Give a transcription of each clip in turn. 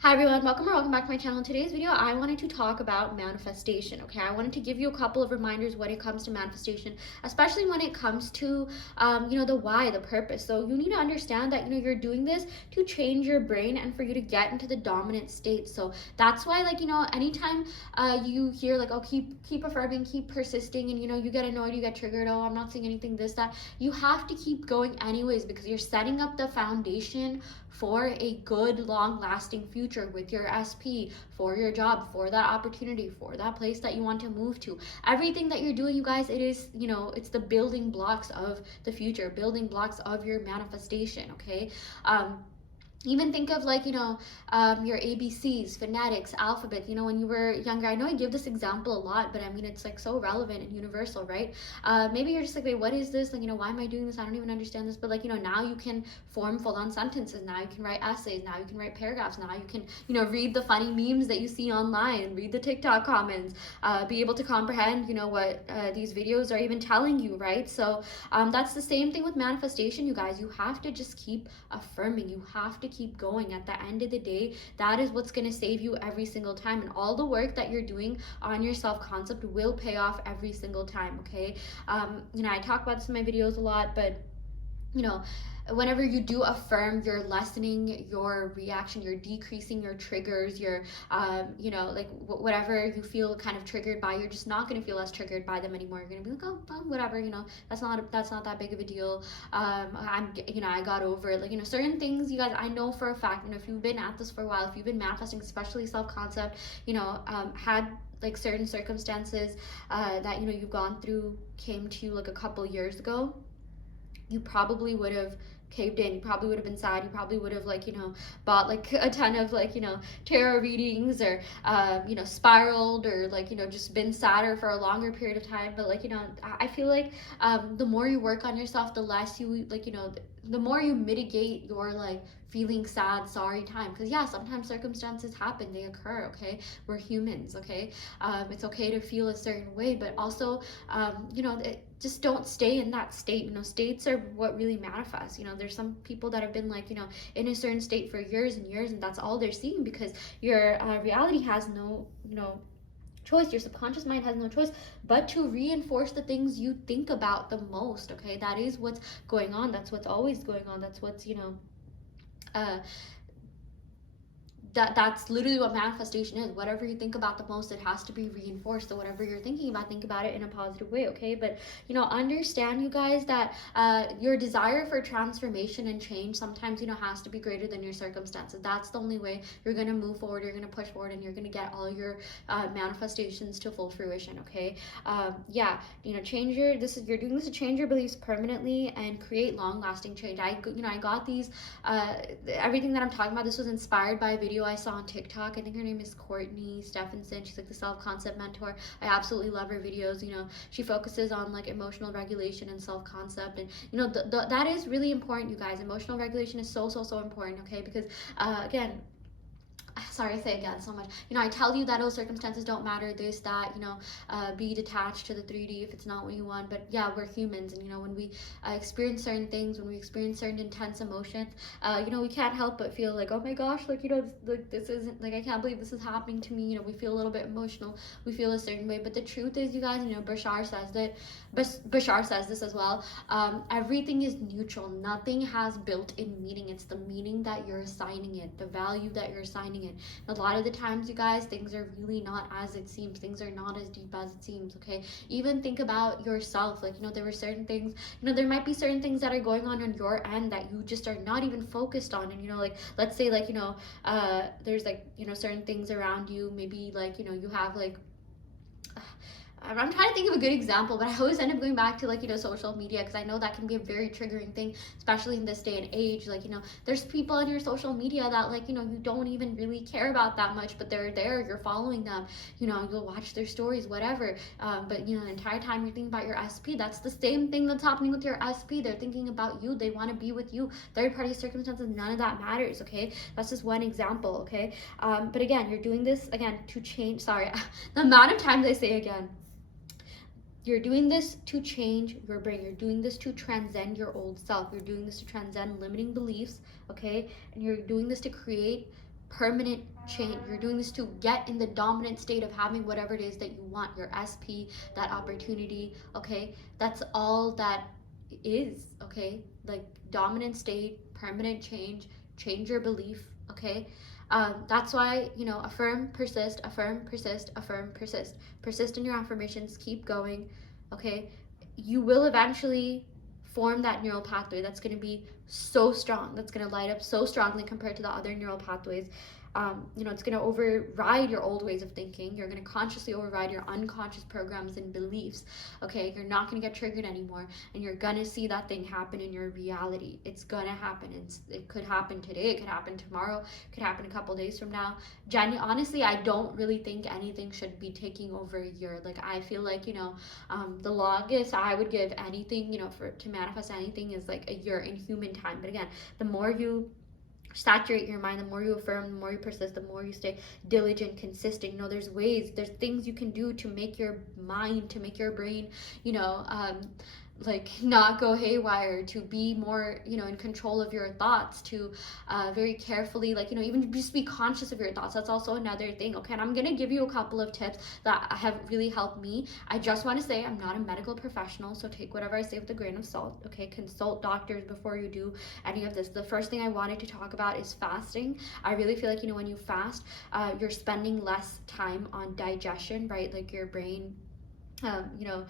Hi everyone, welcome back to my channel. In today's video, I wanted to talk about manifestation, okay? I wanted to give you a couple of reminders when it comes to manifestation, especially when it comes to, the why, the purpose. So you need to understand that, you're doing this to change your brain and for you to get into the dominant state. So that's why, anytime you hear like, oh, keep affirming, keep persisting, and, you get annoyed, you get triggered, oh, I'm not seeing anything, this, that, you have to keep going anyways because you're setting up the foundation for a good long lasting future with your SP, for your job, for that opportunity, for that place that you want to move to. Everything that you're doing, you guys, it is, it's the building blocks of the future, building blocks of your manifestation. Okay. Even think of your ABCs, phonetics, alphabet. When you were younger, I know I give this example a lot, but I mean it's like so relevant and universal, right? Maybe you're just like, wait, what is this? Like, why am I doing this? I don't even understand this. But now you can form full-on sentences. Now you can write essays. Now you can write paragraphs. Now you can read the funny memes that you see online, read the TikTok comments, be able to comprehend what these videos are even telling you, right? So that's the same thing with manifestation, you guys. You have to just keep affirming. You have to keep going. At the end of the day, that is what's going to save you every single time, and all the work that you're doing on your self-concept will pay off every single time. Okay. I talk about this in my videos a lot, but whenever you do affirm, you're lessening your reaction, you're decreasing your triggers, you're whatever you feel kind of triggered by, you're just not going to feel as triggered by them anymore. You're going to be like, oh, well, whatever, that's not that big of a deal. I got over it. Certain things, you guys, I know for a fact, if you've been at this for a while, if you've been manifesting, especially self-concept, had like certain circumstances that you've gone through came to you like a couple years ago, you probably would have caved in. You probably would have been sad. You probably would have bought like a ton of tarot readings, or spiraled, or just been sadder for a longer period of time. But I feel like the more you work on yourself, the less you the more you mitigate your feeling sad, sorry time. Because yeah, sometimes circumstances happen, they occur. Okay, we're humans. Okay, it's okay to feel a certain way, but also just don't stay in that state. States are what really manifests. There's some people that have been in a certain state for years and years, and that's all they're seeing, because your reality has no choice. Your subconscious mind has no choice but to reinforce the things you think about the most. Okay, that is what's going on. That's what's always going on. That's what's uh that's literally what manifestation is. Whatever you think about the most, it has to be reinforced. So whatever you're thinking about, think about it in a positive way. Okay, but understand, you guys, that your desire for transformation and change sometimes has to be greater than your circumstances. That's the only way you're going to move forward, you're going to push forward, and you're going to get all your manifestations to full fruition. Okay, change you're doing this to change your beliefs permanently and create long-lasting change. I got these everything that I'm talking about, this was inspired by a video I saw on TikTok. I think her name is Courtney Stephenson. She's like the self-concept mentor. I absolutely love her videos. She focuses on emotional regulation and self-concept, and that is really important, you guys. Emotional regulation is so important. Okay, because again, sorry I say again so much, I tell you that circumstances don't matter, this, that, be detached to the 3D if it's not what you want. But yeah, we're humans, and when we experience certain things, when we experience certain intense emotions, we can't help but feel like, oh my gosh, this isn't, I can't believe this is happening to me. We feel a little bit emotional, we feel a certain way. But the truth is, you guys, Bashar says this as well, everything is neutral. Nothing has built-in meaning. It's the meaning that you're assigning it, the value that you're assigning it. And a lot of the times, you guys, things are really not as it seems. Things are not as deep as it seems. Okay, even think about yourself. There were certain things, there might be certain things that are going on your end that you just are not even focused on. And let's say there's certain things around you. Maybe you have I'm trying to think of a good example, but I always end up going back to social media, because I know that can be a very triggering thing, especially in this day and age. There's people on your social media that you don't even really care about that much, but they're there, you're following them, you'll watch their stories, whatever, but the entire time you're thinking about your SP. That's the same thing that's happening with your SP. They're thinking about you, they want to be with you. Third party circumstances, none of that matters. Okay, that's just one example. Okay, but again, you're doing this again to change, sorry, the amount of times I say again, you're doing this to change your brain. You're doing this to transcend your old self. You're doing this to transcend limiting beliefs, okay? And you're doing this to create permanent change. You're doing this to get in the dominant state of having whatever it is that you want, your SP, that opportunity, okay? That's all that is, okay? Like dominant state, permanent change, change your belief, okay? That's why, you know, affirm, persist, affirm, persist, affirm, persist. Persist in your affirmations, keep going, okay? You will eventually form that neural pathway that's going to be so strong, that's going to light up so strongly compared to the other neural pathways. You know, it's going to override your old ways of thinking. You're going to consciously override your unconscious programs and beliefs. Okay, you're not going to get triggered anymore, and you're going to see that thing happen in your reality. It's going to happen. It could happen today, it could happen tomorrow, it could happen a couple days from now. Honestly, I don't really think anything should be taking over a year. Like, I feel like, you know, the longest I would give anything, you know, for to manifest anything is like a year in human time. But again, the more you saturate your mind, the more you affirm, the more you persist, the more you stay diligent, consistent. You know, there's things you can do to make your mind, to make your brain, you know, like not go haywire, to be more, you know, in control of your thoughts, to very carefully, like, you know, even just be conscious of your thoughts. That's also another thing, okay? And I'm gonna give you a couple of tips that have really helped me. I just want to say I'm not a medical professional, so take whatever I say with a grain of salt, okay? Consult doctors before you do any of this. The first thing I wanted to talk about is fasting. I really feel like, you know, when you fast, you're spending less time on digestion, right? Like your brain, you know,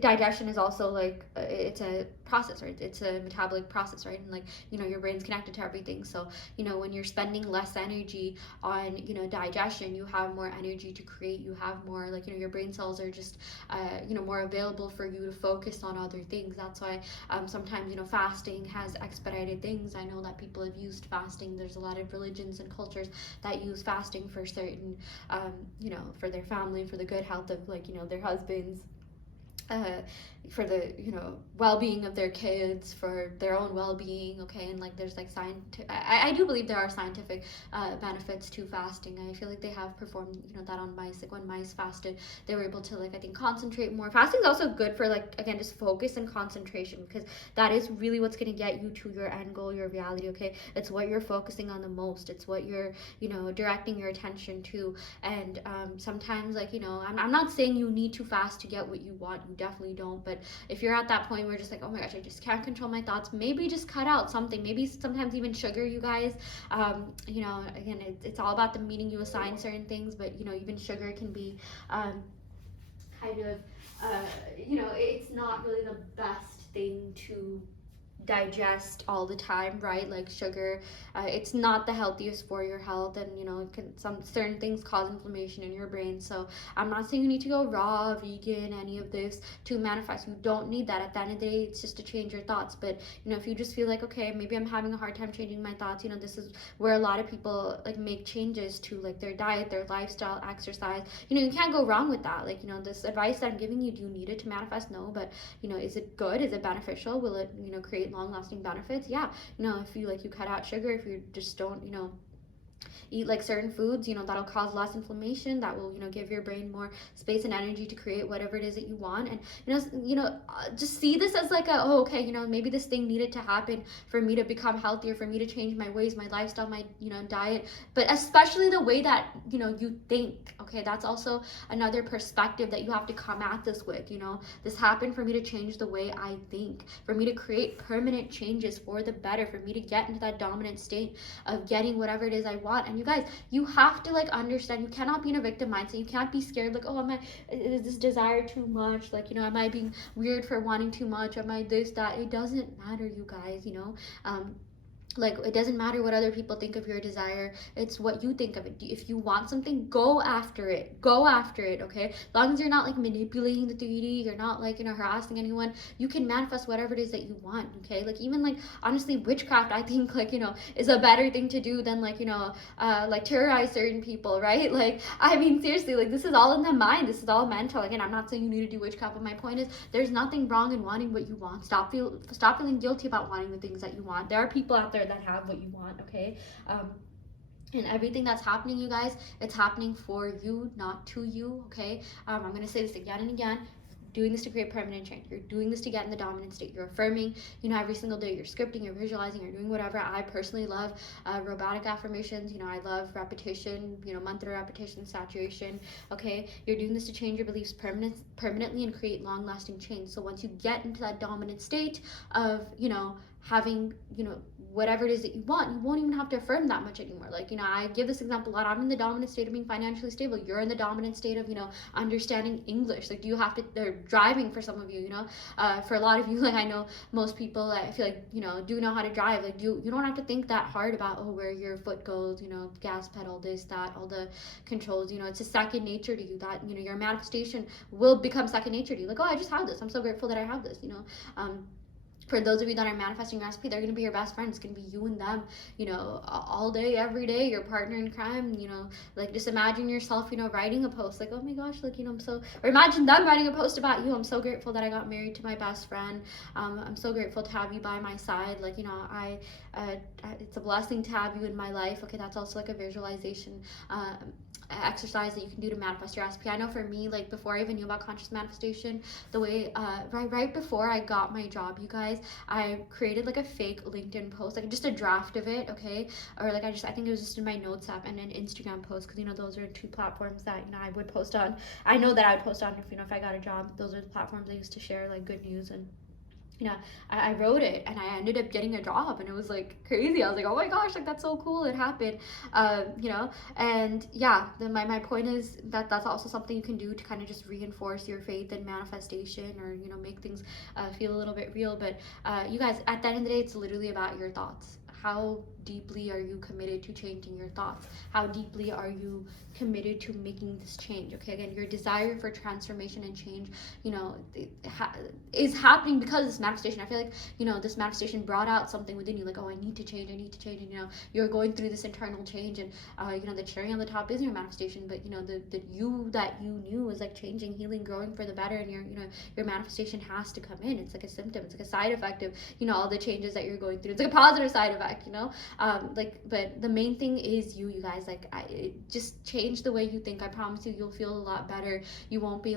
digestion is also like it's a process, right? It's a metabolic process, right? And like, you know, your brain's connected to everything. So, you know, when you're spending less energy on, you know, digestion, you have more energy to create. You have more, like, you know, your brain cells are just you know, more available for you to focus on other things. That's why sometimes, you know, fasting has expedited things. I know that people have used fasting. There's a lot of religions and cultures that use fasting for certain you know, for their family, for the good health of, like, you know, their husbands, for the, you know, well-being of their kids, for their own well-being, okay? And like there's like I do believe there are scientific benefits to fasting. I feel like they have performed, you know, that on mice. Like when mice fasted, they were able to, like, I think, concentrate more. Fasting is also good for, like, again, just focus and concentration, because that is really what's going to get you to your end goal, your reality, okay? It's what you're focusing on the most. It's what you're, you know, directing your attention to. And sometimes, like, you know, I'm not saying you need to fast to get what you want. You definitely don't. But if you're at that point where you're just like, oh my gosh, I just can't control my thoughts, maybe just cut out something. Maybe sometimes even sugar, you guys. You know, again, it's all about the meaning you assign certain things, but, you know, even sugar can be kind of, you know, it's not really the best thing to digest all the time, right? Like sugar, it's not the healthiest for your health, and, you know, it can, some certain things cause inflammation in your brain. So I'm not saying you need to go raw, vegan, any of this to manifest. You don't need that. At the end of the day, it's just to change your thoughts. But, you know, if you just feel like, okay, maybe I'm having a hard time changing my thoughts, you know, this is where a lot of people, like, make changes to, like, their diet, their lifestyle, exercise. You know, you can't go wrong with that. Like, you know, this advice that I'm giving you, do you need it to manifest? No. But, you know, is it good? Is it beneficial? Will it, you know, create long-lasting benefits? Yeah. You know, if you, like, you cut out sugar, if you just don't, you know, eat like certain foods, you know, that'll cause less inflammation, that will, you know, give your brain more space and energy to create whatever it is that you want. And, just see this as like a, oh, okay, you know, maybe this thing needed to happen for me to become healthier, for me to change my ways, my lifestyle, my, you know, diet, but especially the way that, you know, you think. Okay, that's also another perspective that you have to come at this with. You know, this happened for me to change the way I think, for me to create permanent changes for the better, for me to get into that dominant state of getting whatever it is I want. And you guys, you have to, like, understand, you cannot be in a victim mindset. You can't be scared, like, oh, is this desire too much? Like, you know, am I being weird for wanting too much? Am I this, that? It doesn't matter, you guys, you know. Like, it doesn't matter what other people think of your desire. It's what you think of it. If you want something, go after it. Go after it, okay? As long as you're not, like, manipulating the 3D, you're not, like, you know, harassing anyone, you can manifest whatever it is that you want, okay? Like, even, like, honestly, witchcraft, I think, like, you know, is a better thing to do than, like, you know, like, terrorize certain people, right? Like, I mean, seriously, like, this is all in the mind. This is all mental. Again, I'm not saying you need to do witchcraft, but my point is, there's nothing wrong in wanting what you want. Stop feeling guilty about wanting the things that you want. There are people out there that have what you want, okay? And everything that's happening, you guys, it's happening for you, not to you, okay? I'm gonna say this again and again. doing this to create permanent change. You're doing this to get in the dominant state. You're affirming, every single day. You're scripting, you're visualizing, you're doing whatever. I personally love robotic affirmations. I love repetition, mantra repetition, saturation. Okay, you're doing this to change your beliefs permanently and create long-lasting change. So once you get into that dominant state of, having, whatever it is that you want, you won't even have to affirm that much anymore. I give this example a lot. I'm in the dominant state of being financially stable. You're in the dominant state of, understanding English. Do you have to, they're driving for some of you, for a lot of you, I know most people, I feel like, do know how to drive. You don't have to think that hard about, where your foot goes, gas pedal, this, that, all the controls, it's a second nature to you that, your manifestation will become second nature to you. I just have this. I'm so grateful that I have this, for those of you that are manifesting your recipe, they're going to be your best friends. It's going to be you and them, all day, every day, your partner in crime, just imagine yourself, writing a post, oh my gosh, I'm so, or imagine them writing a post about you. I'm so grateful that I got married to my best friend. I'm so grateful to have you by my side. It's a blessing to have you in my life. Okay, that's also a visualization exercise that you can do to manifest your recipe. I know for me, before I even knew about conscious manifestation, the way right before I got my job, you guys, I created a fake LinkedIn post, just a draft of it, okay, or I think it was just in my notes app, and an Instagram post, because those are two platforms that I would post on. I know that I would post on if I got a job. Those are the platforms I used to share good news. And I wrote it, and I ended up getting a job, and it was crazy. I was oh my gosh, that's so cool, it happened. And yeah, then my point is that that's also something you can do to kind of just reinforce your faith in manifestation, or make things feel a little bit real. But you guys, at the end of the day, it's literally about your thoughts. How deeply are you committed to changing your thoughts? How deeply are you committed to making this change? Okay, again, your desire for transformation and change, is happening because of this manifestation. I feel this manifestation brought out something within you, I need to change, and you're going through this internal change, and the cherry on the top is your manifestation, but the you that you knew was changing, healing, growing for the better, and your manifestation has to come in. It's a symptom, it's a side effect of all the changes that you're going through. It's a positive side effect, but the main thing is you guys, just change the way you think. I promise you'll feel a lot better. You won't be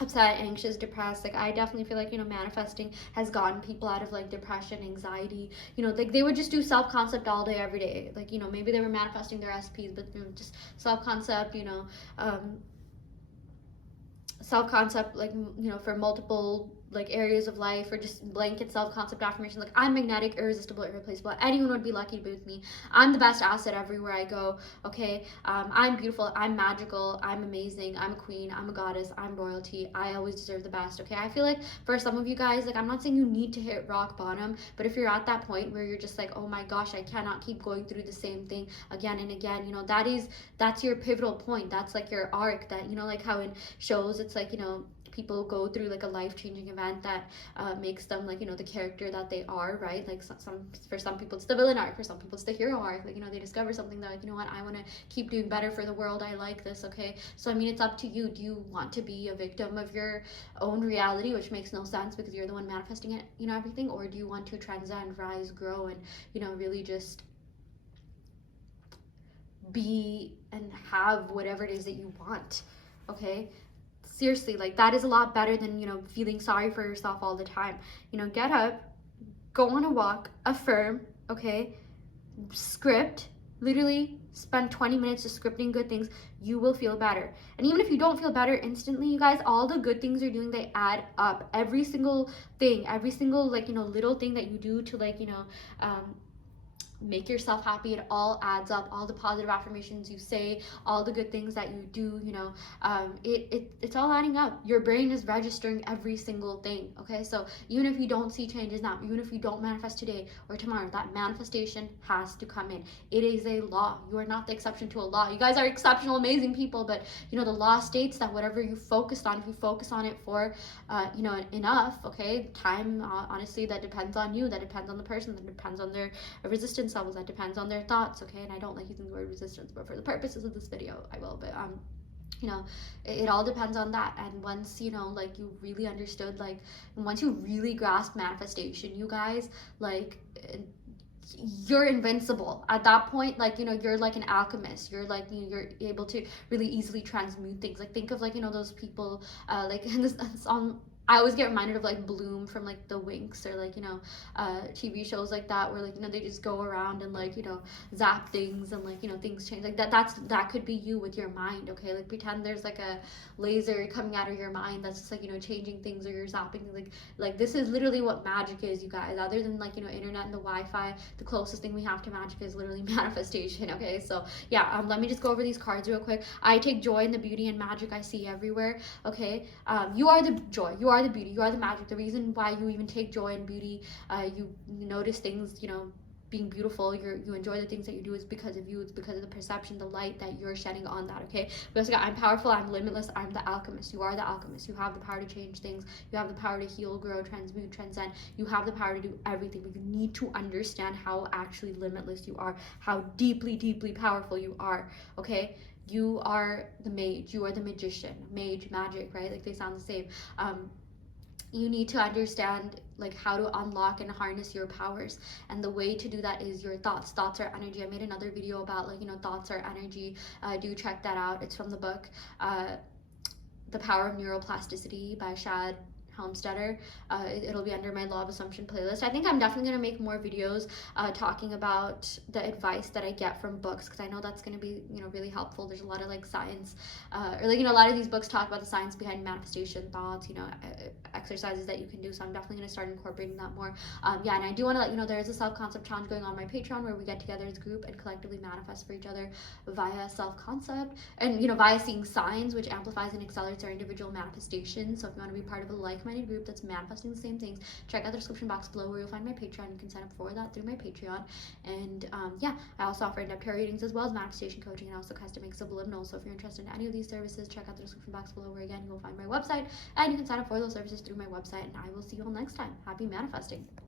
upset, anxious, depressed. I definitely feel manifesting has gotten people out of depression, anxiety. They would just do self-concept all day, every day. Maybe they were manifesting their SPs, but just self-concept, self-concept, for multiple areas of life, or just blanket self-concept affirmation, I'm magnetic, irresistible, irreplaceable. Anyone would be lucky to be with me. I'm the best asset everywhere I go. Okay, I'm beautiful, I'm magical, I'm amazing, I'm a queen, I'm a goddess, I'm royalty, I always deserve the best. Okay, I feel for some of you guys, I'm not saying you need to hit rock bottom, but if you're at that point where you're just oh my gosh, I cannot keep going through the same thing again and again, that's your pivotal point. That's your arc, that how in shows it's people go through a life-changing event that makes them the character that they are, right? For some people it's the villain arc, for some people it's the hero arc. They discover something that what, I want to keep doing better for the world, I like this. Okay, so it's up to you. Do you want to be a victim of your own reality, which makes no sense because you're the one manifesting it, everything, or do you want to transcend, rise, grow, and really just be and have whatever it is that you want? Okay, seriously, that is a lot better than feeling sorry for yourself all the time. Get up, go on a walk, affirm, okay, script, literally spend 20 minutes just scripting good things. You will feel better. And even if you don't feel better instantly, you guys, all the good things you're doing, they add up. Every single thing, every single little thing that you do to make yourself happy, it all adds up. All the positive affirmations you say, all the good things that you do, it's all adding up. Your brain is registering every single thing. Okay, so even if you don't see changes now, even if you don't manifest today or tomorrow, that manifestation has to come in. It is a law. You are not the exception to a law. You guys are exceptional, amazing people, but the law states that whatever you focused on, if you focus on it for enough, okay, time, honestly, that depends on you, that depends on the person, that depends on their resistance levels, that depends on their thoughts. Okay, and I don't like using the word resistance, but for the purposes of this video I will. But it all depends on that. And once you really understood, and once you really grasp manifestation, you guys, you're invincible at that point. Like, you're like an alchemist. You're like, you're able to really easily transmute things. Like, think of, like, those people, like, in this on, I always get reminded of, like, Bloom from, like, the Winx, or, like, TV shows like that, where, like, they just go around and, like, zap things, and, like, things change. Like, that could be you with your mind. Okay, like, pretend there's, like, a laser coming out of your mind that's just, like, changing things, or you're zapping, like this is literally what magic is, you guys. Other than, like, internet and the Wi-Fi, the closest thing we have to magic is literally manifestation. Okay, so yeah, let me just go over these cards real quick. I take joy in the beauty and magic I see everywhere. Okay, you are the joy, you are the beauty, you are the magic. The reason why you even take joy in beauty, you notice things, being beautiful, you enjoy the things that you do, is because of you. It's because of the perception, the light that you're shedding on that. Okay, we also got, I'm powerful, I'm limitless, I'm the alchemist. You are the alchemist. You have the power to change things. You have the power to heal, grow, transmute, transcend. You have the power to do everything, but you need to understand how actually limitless you are, how deeply powerful you are. Okay, you are the mage, you are the magician. Mage, magic, right? Like, they sound the same. You need to understand, like, how to unlock and harness your powers, and the way to do that is your thoughts are energy. I made another video about, like, thoughts are energy. Do check that out. It's from the book The Power of Neuroplasticity by Shad Helmstetter. It'll be under my Law of Assumption playlist. I think I'm definitely going to make more videos talking about the advice that I get from books, because I know that's going to be really helpful. There's a lot of, like, science, or, like, a lot of these books talk about the science behind manifestation, thoughts, exercises that you can do. So I'm definitely going to start incorporating that more. Yeah, and I do want to let you know there is a self-concept challenge going on my Patreon, where we get together as a group and collectively manifest for each other via self-concept, and via seeing signs, which amplifies and accelerates our individual manifestation. So if you want to be part of a like-minded group that's manifesting the same things, check out the description box below, where you'll find my Patreon. You can sign up for that through my Patreon. And yeah, I also offer in-depth tarot readings, as well as manifestation coaching, and also custom Subliminal. So if you're interested in any of these services, check out the description box below, where again you'll find my website, and you can sign up for those services through my website. And I will see you all next time. Happy manifesting.